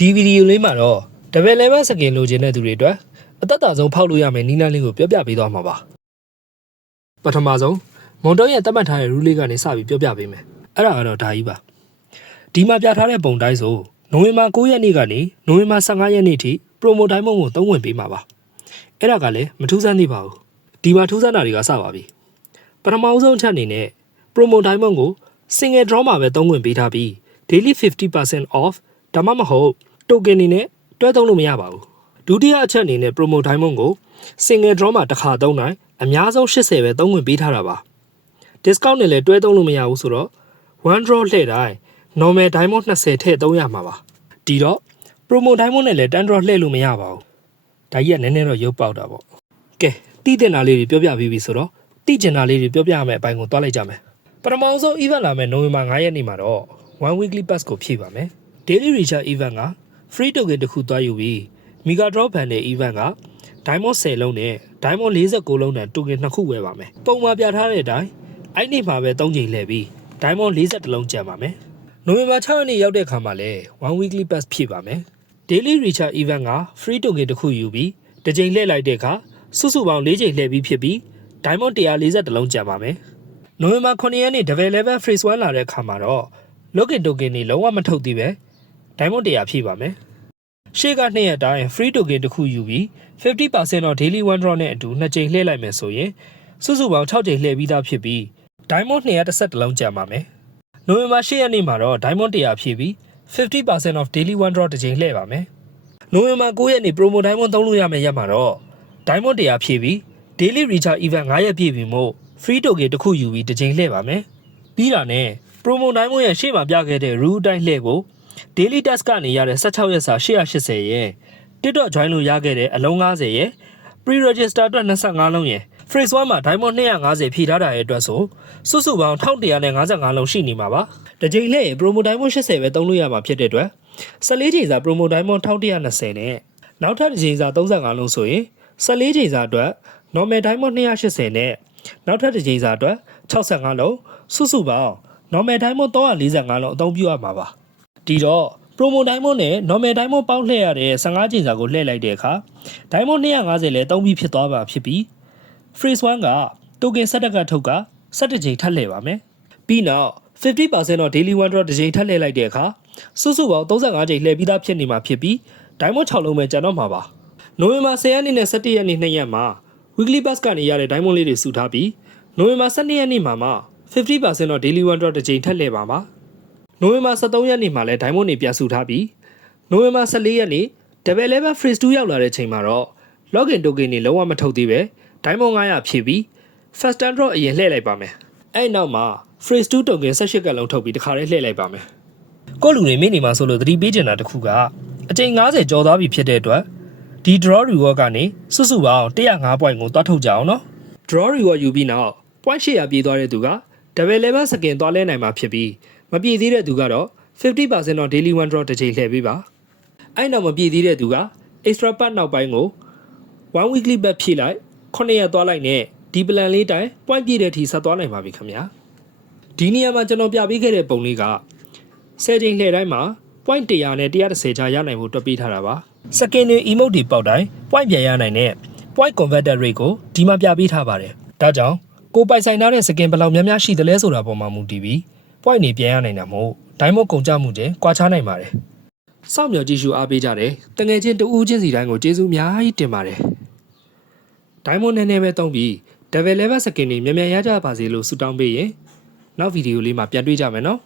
ဒီဗီဒီယိုလေးမှာတော့ double level skin လိုချင်တဲ့သူတွေအတွက်အသက်တာဆုံးဖောက်လို့ရမယ့်နည်းလမ်းလေးကိုပြောပြပေးသွားမှာပါပထမဆုံးမွန်တုံးရဲ့သတ်မှတ်ထားတဲ့ rule လေးကနေစပြီးပြောပြပေးမယ်အဲ့ဒါကတော့ဒါကြီးပါဒီမှာပြထားတဲ့ပုံတိုင်းဆိုနိုဝင်ဘာ9ရက်နေ့ကနေနိုဝင်ဘာ15ရက်နေ့ထိ promo တိုင်းမုံကိုသုံးဝင်ပေးမှာပါအဲ့ဒါကလည်းမထူးဆန်းသေးပါဘူးဒီမှာထူးဆန်းတာတွေကစပါပြီပထမဆုံးအချက်အနေနဲ့ promo တိုင်းမုံကို single draw မှာပဲသုံးဝင်ပေးထားပြီး daily 50% off ဒါမှမဟုတ် token အနေနဲ့တွဲသုံးလို့မရပါဘူးဒုတိယအချက်အနေနဲ့ promo တိုင်းမုံကို single draw မှာတစ်ခါသုံးနိုင်အများဆုံး80ပဲသုံးဝင်ပေးထားတာပါ discount နဲ့လည်းတွဲသုံးလို့မရဘူးဆိုတော့ one draw လှည့်တိုင်း normal diamond 20ထည့်သုံးရမှာပါဒီတော့ promo diamond နဲ့လည်း10 draw လှည့်လို့မရပါဘူးဒါကြီးကနည်းနည်းတော့ရုပ်ပေါက်တာပေါ့ကဲတိတင်တာလေးတွေပြောပြပြီးပြီဆိုတော့တိကျင်တာလေးတွေပြောပြရမယ့်အပိုင်းကိုသွားလိုက်ကြမယ်ပထမဆုံး event လာမယ့်နိုဝင်ဘာ9ရက်နေ့မှာတော့ one weekly pass ကိုဖြည့်ပါမယ် daily recharge event က free token တစ်ခုသွားယူပြီး mega draw bundle event က diamond 10လုံးနဲ့ diamond 49လုံးနဲ့ token 2ခုဝယ်ပါမယ်ပုံမှာပြထားတဲ့အတိုင်းအဲ့ဒီမှာပဲ3ချိန်လှည့်ပြီး diamond 41လုံးကျန်ပါမယ်နိုဝင်ဘာ6ရက်နေ့ရောက်တဲ့အခါမှာလဲ one weekly pass ဖြည့်ပါမယ် daily recharge event က free token တစ်ခုယူပြီးတစ်ချိန်လှည့်လိုက်တဲ့အခါစုစုပေါင်း4ချိန်လှည့်ပြီးဖြစ်ပြီး diamond 141လုံးကျန်ပါမယ်နိုဝင်ဘာ9ရက်နေ့ double level phrase 1လာတဲ့အခါမှာတော့ login token တွေလုံးဝမထုတ်သေးပဲ diamond 100ဖြည့်ပါမယ်ရှေ့က2ရက်တိုင်း free token တစ်ခုယူပြီး 50% တော့ daily one draw နဲ့အတူ2ချိန်လှည့်လိုက်မယ်ဆိုရင်စုစုပေါင်း6ချိန်လှည့်ပြီးသားဖြစ်ပြီး diamond 211လုံးကျန်ပါမယ်နိုဝင်ဘာ10ရက်နေ့မှာတော့ diamond 100ဖြည့်ပြီး 50% of daily one draw တစ်ချိန်လှည့်ပါမယ်နိုဝင်ဘာ9ရက်နေ့ promo diamond သုံးလို့ရမယ့်ရက်မှာတော့ diamond 100ဖြည့်ပြီး daily recharge event 9ရက်ပြည့်ပြီမို့ free token တစ်ခုယူပြီးတစ်ချိန်လှည့်ပါမယ်ပြီးတာနဲ့ promo diamond ရဲ့ရှေ့မှာပြခဲ့တဲ့ rule တိုင်းလှည့်ကို daily task ကနေရတဲ့16ရက်စာ880ရဲ့ TikTok join လို့ရခဲ့တဲ့အလုံး90ရဲ့ pre-register အတွက်25လုံးရဲ့ phrase 1မှာ diamond 250ဖြည့်ထားတာရဲ့အတွက်ဆိုစုစုပေါင်း1155လုံးရှိနေမှာပါတစ်ချိန်လှည့်ရင် promo diamond 80ပဲသုံးလို့ရမှာဖြစ်တဲ့အတွက်14ချိန်စာ promo diamond 1120နဲ့နောက်ထပ်တစ်ချိန်စာ35လုံးဆိုရင်14ချိန်စာအတွက် normal diamond 280နဲ့နောက်ထပ်တစ်ချိန်စာအတွက်65လုံးစုစုပေါင်း normal diamond 345လုံးအသုံးပြုရမှာပါဒီတော့ promo diamond နဲ့ normal diamond ပေါင်းလှည့်ရတဲ့15ချိန်စာကိုလှည့်လိုက်တဲ့အခါ diamond 250လည်းသုံးပြီးဖြစ်သွားပါဖြစ်ပြီး phrase 1က token 17ကထုတ်က17ချိန်ထပ်လှည့်ပါမယ်ပြီးနောက် 50% တော့ daily one draw တစ်ချိန်ထပ်လှည့်လိုက်တဲ့အခါစုစုပေါင်း35ချိန်လှည့်ပြီးသားဖြစ်နေမှာဖြစ်ပြီး diamond 6လုံးပဲကျန်တော့မှာပါနိုဝင်ဘာ10ရက်နေ့နဲ့17ရက်နေ့2ရက်မှာ weekly pass ကနေရတဲ့ diamond လေးတွေစုထားပြီးနိုဝင်ဘာ12ရက်နေ့မှာမှ 50% တော့ daily one draw တစ်ချိန်ထပ်လှည့်ပါမှာနိုဝင်ဘာ13ရက်နေ့မှာလည်း diamond တွေပြန်စုထားပြီးနိုဝင်ဘာ14ရက်နေ့ double level phrase 2ရောက်လာတဲ့ချိန်မှာတော့ login token တွေလုံးဝမထုတ်သေးပဲ diamond 900ဖြည့်ပြီး first time draw အရင်လှည့်လိုက်ပါမယ်အဲ့နောက်မှာ phrase 2 token 18ကလုံးထုတ်ပြီးတခါလေးလှည့်လိုက်ပါမယ်ကိုလူတွေမိနေမှာဆိုလို့သတိပေးချင်တာတစ်ခုကအချိန်90ကျော်သွားပြီဖြစ်တဲ့အတွက်ဒီ draw reward ကနေစုစုပေါင်း105 point ကိုတွားထုတ်ကြအောင်နော် draw reward ယူပြီးနောက် point 800ပြေးသွားတဲ့သူက double level skin တွားလဲနိုင်မှာဖြစ်ပြီးမပြေသေးတဲ့သူကတော့ 50% တော့ daily one draw တစ်ချိန်လှည့်ပေးပါအဲ့နောက်မပြေသေးတဲ့သူက extra pack နောက်ပိုင်းကို one weekly bet ဖြည့်လိုက်9ရက်သွားလိုက်နဲ့ဒီ plan လေးတိုင်း point ပြည့်တဲ့အထိဆက်သွားနိုင်ပါပြီခင်ဗျာဒီနေရာမှာကျွန်တော်ပြပေးခဲ့တဲ့ပုံလေးက10ချိန်လှည့်တိုင်းမှာ point 100နဲ့130ကြားရနိုင်ဖို့တွက်ပေးထားတာပါ second emote တွေပေါက်တိုင်း point ပြန်ရနိုင်တဲ့ point converter rate ကိုဒီမှာပြပေးထားပါတယ်ဒါကြောင့်ကိုပိုင်ဆိုင်ထားတဲ့ second ဘယ်လောက်များများရှိသလဲဆိုတာပေါ်မှာမူတည်ပြီး point တွေပြန်ရနိုင်တာမို့ diamond ကုန်ကြမှုတွေကွာခြားနိုင်ပါတယ်စောင့်မျှော်ကြည့်ရှုအားပေးကြတယ်တငယ်ချင်းတူးချင်းစီတိုင်းကိုကျေးဇူးအများကြီးတင်ပါတယ် diamond နည်းနည်းပဲသုံးပြီး double level skin တွေမြန်မြန်ရကြပါစေလို့ဆုတောင်းပေးရင်နောက်ဗီဒီယိုလေးမှာပြန်တွေ့ကြမယ်နော်